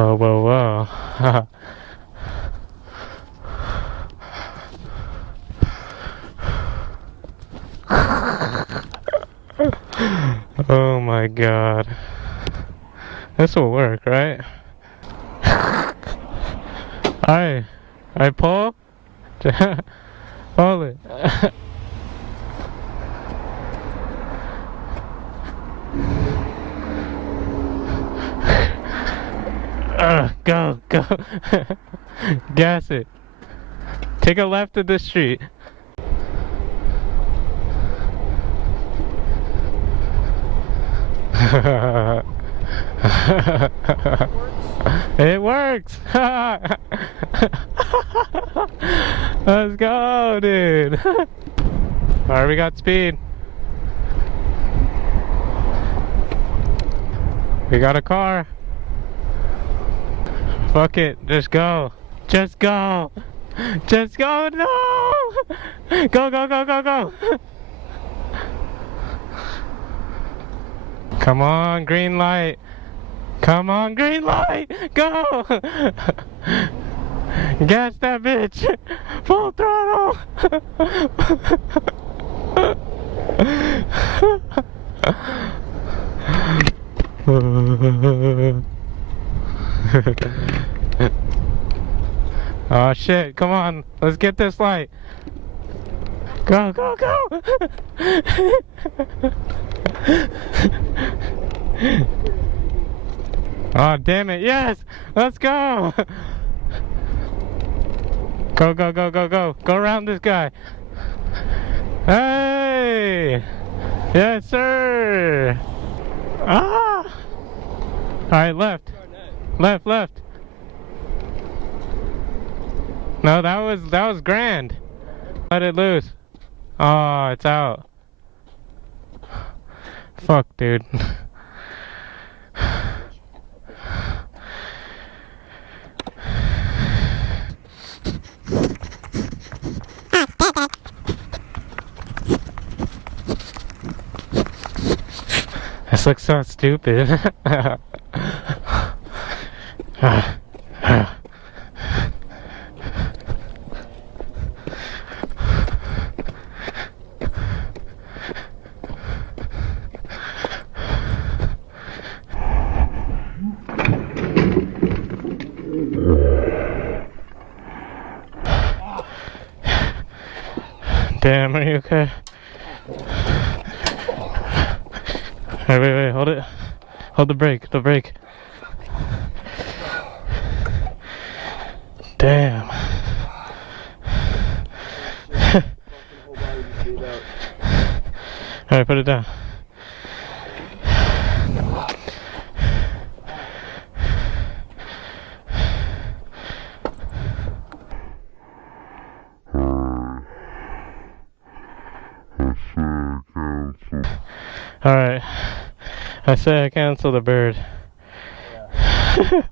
Whoa, whoa, whoa. Oh my god. This will work, right? Alright. Alright, pull. Pull it. Go, go. Gas it. Take a left of the street. It works. Let's go, dude. Alright, we got speed. We got a car. Fuck it, just go. Just go. Just go, no! Go, go, go, go, go. Come on, green light. Come on, green light. Go. Gas that bitch. Full throttle. Oh shit, come on, let's get this light. Go, go, go. Oh damn it, yes, let's go. Go, go, go, go, go. Go around this guy. Hey, yes sir. Ah. Alright, left. Left, left. No, that was grand. Let it loose. Oh, it's out. Fuck, dude. This looks so stupid. Damn, are you okay? Wait, wait, wait, hold it. Hold the brake, the brake. Damn. Alright, put it down. Alright. I say I cancel the bird. Yeah.